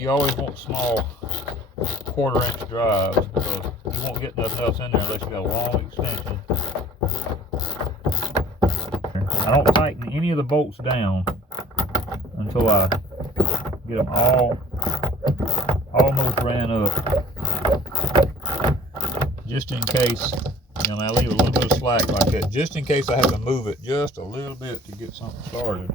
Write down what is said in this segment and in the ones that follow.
you always want small 1/4 inch drives because you won't get nothing else in there unless you got a long extension. I don't tighten any of the bolts down until I get them all almost ran up, just in case. You know, I leave a little bit of slack like that, just in case I have to move it just a little bit to get something started.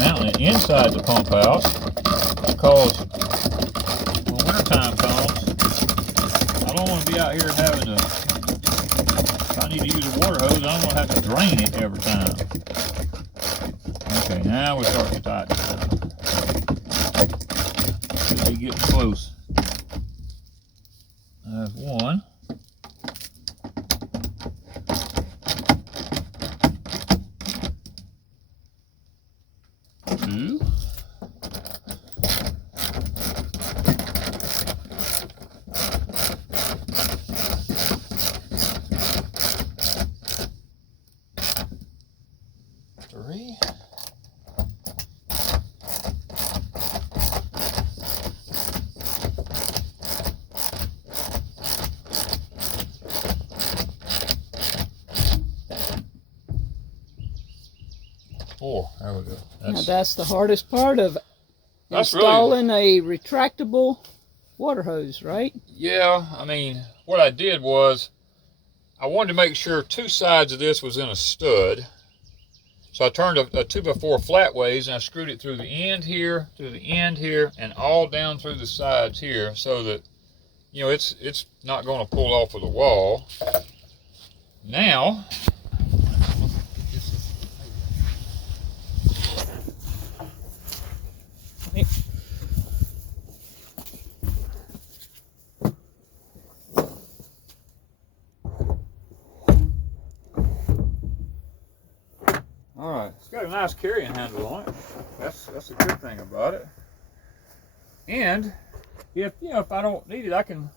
Mounting it inside the pump house because when wintertime comes, I don't want to be out here having to, if I need to use a water hose, I don't want to have to drain it every time. Okay, now we're starting to tighten it down. Should be getting close. I have one. Two. Three. Four. There we go. Now that's the hardest part of That's installing a retractable water hose, right? Yeah, I mean, what I did was I wanted to make sure 2 sides of this was in a stud. So I turned a 2x4 flat ways and I screwed it through the end here, and all down through the sides here so that, you know, it's not going to pull off of the wall. Now, all right, it's got a nice carrying handle on it. That's a good thing about it. And if I don't need it, I can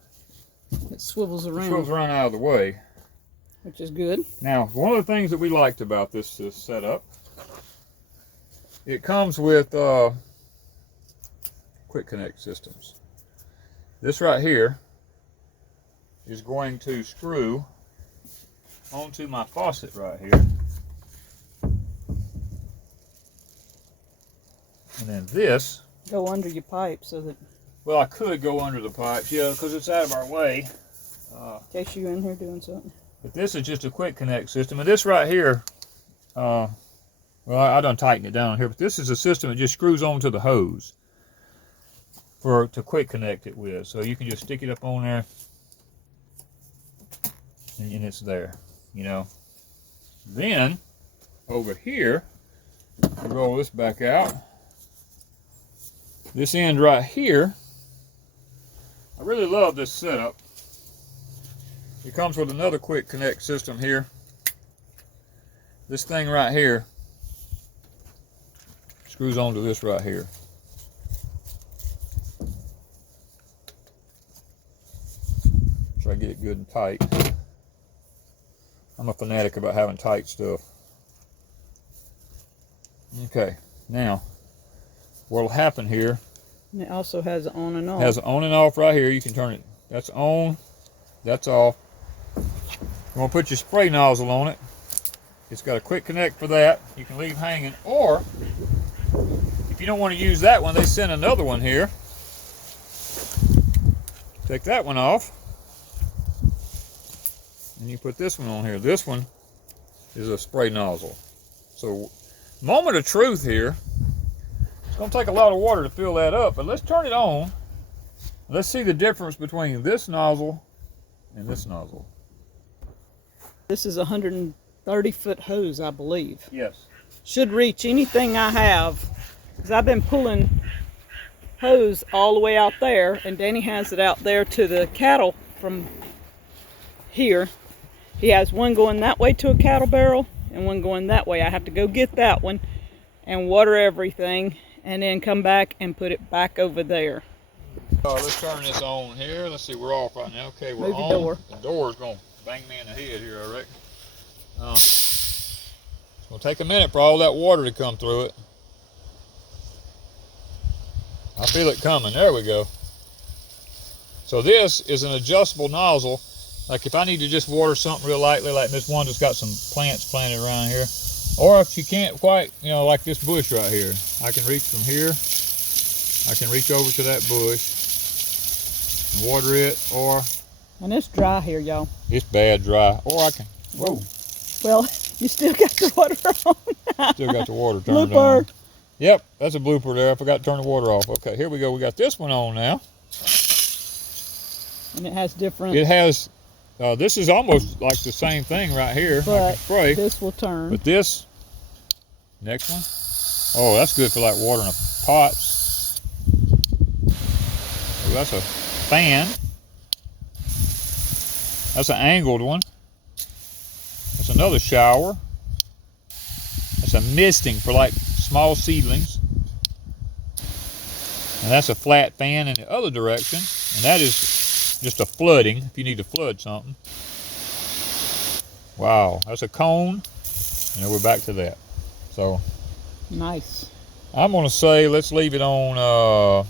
It swivels around. swivels around out of the way. Which is good. Now, one of the things that we liked about this setup, it comes with quick connect systems. This right here is going to screw onto my faucet right here. And then this, Go under your pipe so that well, I could go under the pipes, yeah, because it's out of our way. in case you're in here doing something. But this is just a quick connect system. And this right here, well, I done tightened it down here, but this is a system that just screws onto the hose to quick connect it with. So you can just stick it up on there and it's there, you know. Then over here, we roll this back out. This end right here, I really love this setup. It comes with another quick connect system here. This thing right here screws onto this right here. Try to get it good and tight. I'm a fanatic about having tight stuff. Okay, now what'll happen here, And it also has an on and off. has an on and off right here. You can turn it, that's on, that's off. You want to put your spray nozzle on it. It's got a quick connect for that. You can leave hanging, or if you don't want to use that one, they send another one here. Take that one off, and you put this one on here. This one is a spray nozzle. So, moment of truth here. It's going to take a lot of water to fill that up, but let's turn it on. Let's see the difference between this nozzle and this nozzle. This is a 130-foot hose, I believe. Yes. Should reach anything I have, because I've been pulling hose all the way out there, and Danny has it out there to the cattle from here. He has one going that way to a cattle barrel and one going that way. I have to go get that one and water everything and then come back and put it back over there. Let's turn this on here. Let's see, we're off right now. Okay, we're Move the on. door. The door's going to bang me in the head here, I reckon. It's gonna take a minute for all that water to come through it. I feel it coming. There we go. So this is an adjustable nozzle. Like if I need to just water something real lightly, like Miss Wanda's got some plants planted around here, or if she can't quite, you know, like this bush right here, I can reach from here. I can reach over to that bush and water it, or... And it's dry here, y'all. It's bad dry. Or I can... Whoa. Well, you still got the water on. Still got the water turned Blooper. on. Yep, that's a blooper there. I forgot to turn the water off. Okay, here we go. We got this one on now. And it has different... It has... this is almost like the same thing right here. But I can spray. this will turn. But this... Next one. Oh, that's good for like watering a pots. Oh, that's a fan. That's an angled one. That's another shower. That's a misting for like small seedlings. And that's a flat fan in the other direction. And that is just a flooding if you need to flood something. Wow, that's a cone. And then we're back to that. So nice. I'm gonna say let's leave it on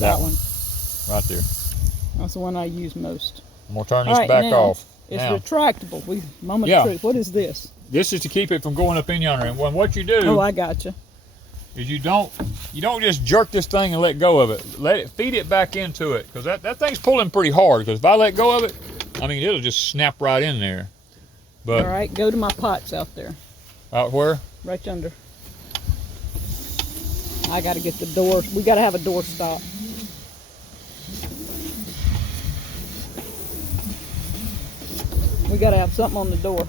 that one. Right there. That's the one I use most. I'm gonna turn this back off. It's now, retractable. Moment of truth. What is this? This is to keep it from going up in yonder. And what you do Oh, I gotcha. is you don't just jerk this thing and let go of it. Feed it back into it, because that thing's pulling pretty hard. Because if I let go of it, I mean it'll just snap right in there. But all right, go to my pots out there. Out where? Right under. I got to get the door. We got to have a door stop. We got to have something on the door.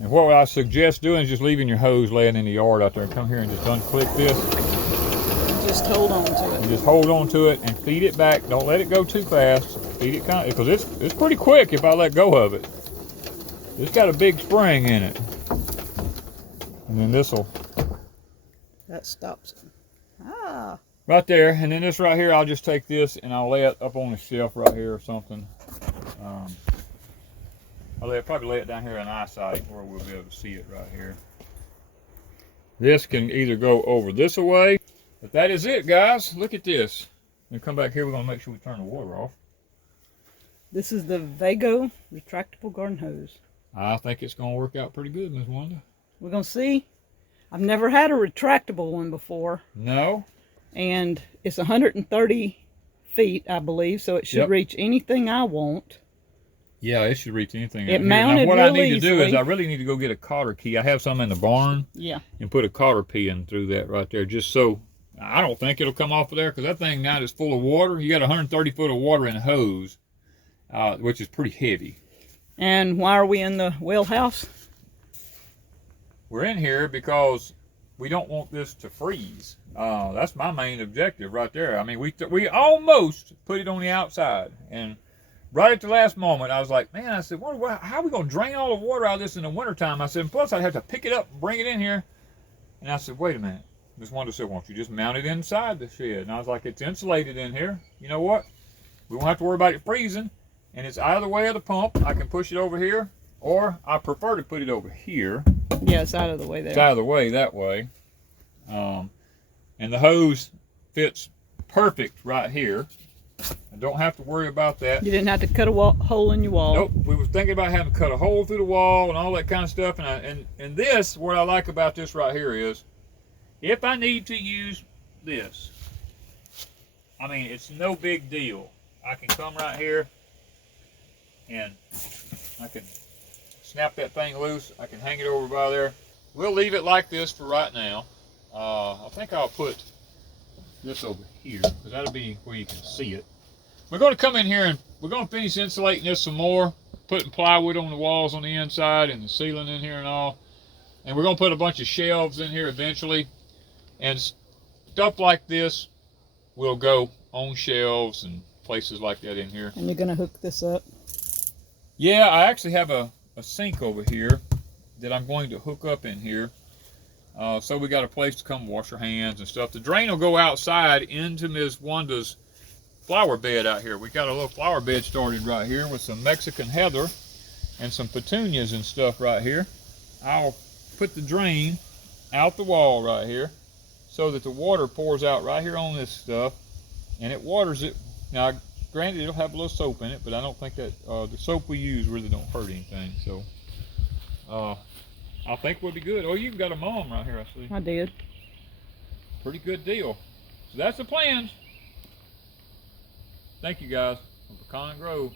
And what I suggest doing is just leaving your hose laying in the yard out there. Come here and just unclip this. Just hold on to it. And just hold on to it and feed it back. Don't let it go too fast. Feed it kind of, because it's pretty quick if I let go of it. It's got a big spring in it. And then this'll. That stops it. Ah. Right there. And then this right here, I'll just take this and I'll lay it up on the shelf right here or something. I'll probably lay it down here on eyesight where we'll be able to see it right here. This can either go over this away, but that is it, guys. Look at this. And come back here, we're gonna make sure we turn the water off. This is the Vego retractable garden hose. I think it's gonna work out pretty good, Miss Wanda. We're gonna see. I've never had a retractable one before. No. And it's 130 feet, I believe, so it should reach anything I want. Yeah, it should reach anything. It mounted what really I need to do easily. is I really need to go get a cotter key. I have some in the barn. Yeah. And put a cotter key in through that right there, just so. I don't think it'll come off of there, because that thing now is full of water. You got 130 foot of water in a hose, which is pretty heavy. And why are we in the well house? We're in here because we don't want this to freeze. That's my main objective right there. I mean, we almost put it on the outside, and right at the last moment, I was like, man, I said, how are we going to drain all the water out of this in the wintertime? I said, and plus I'd have to pick it up and bring it in here. And I said, wait a minute. Miss Wanda said, why don't you just mount it inside the shed? And I was like, it's insulated in here. You know what? We won't have to worry about it freezing. And it's out of the way of the pump. I can push it over here, or I prefer to put it over here. Yeah, it's out of the way there. It's out of the way that way. And the hose fits perfect right here. I don't have to worry about that. You didn't have to cut a hole in your wall. Nope. We were thinking about having to cut a hole through the wall and all that kind of stuff. And this, what I like about this right here is, if I need to use this, I mean, it's no big deal. I can come right here and I can snap that thing loose. I can hang it over by there. we'll leave it like this for right now. I think I'll put this over here because that'll be where you can see it. We're going to come in here and we're going to finish insulating this some more, putting plywood on the walls on the inside and the ceiling in here and all. And we're going to put a bunch of shelves in here eventually. And stuff like this will go on shelves and places like that in here. And you're going to hook this up? Yeah, I actually have a sink over here that I'm going to hook up in here. So we got a place to come wash our hands and stuff. The drain will go outside into Ms. Wanda's flower bed out here. We got a little flower bed started right here with some Mexican heather and some petunias and stuff right here. I'll put the drain out the wall right here so that the water pours out right here on this stuff and it waters it. Now granted it'll have a little soap in it, but I don't think that the soap we use really don't hurt anything. So I think we'll be good. Oh, you've got a mom right here, I see. I did. Pretty good deal. So that's the plans. Thank you guys from Pecan Grove.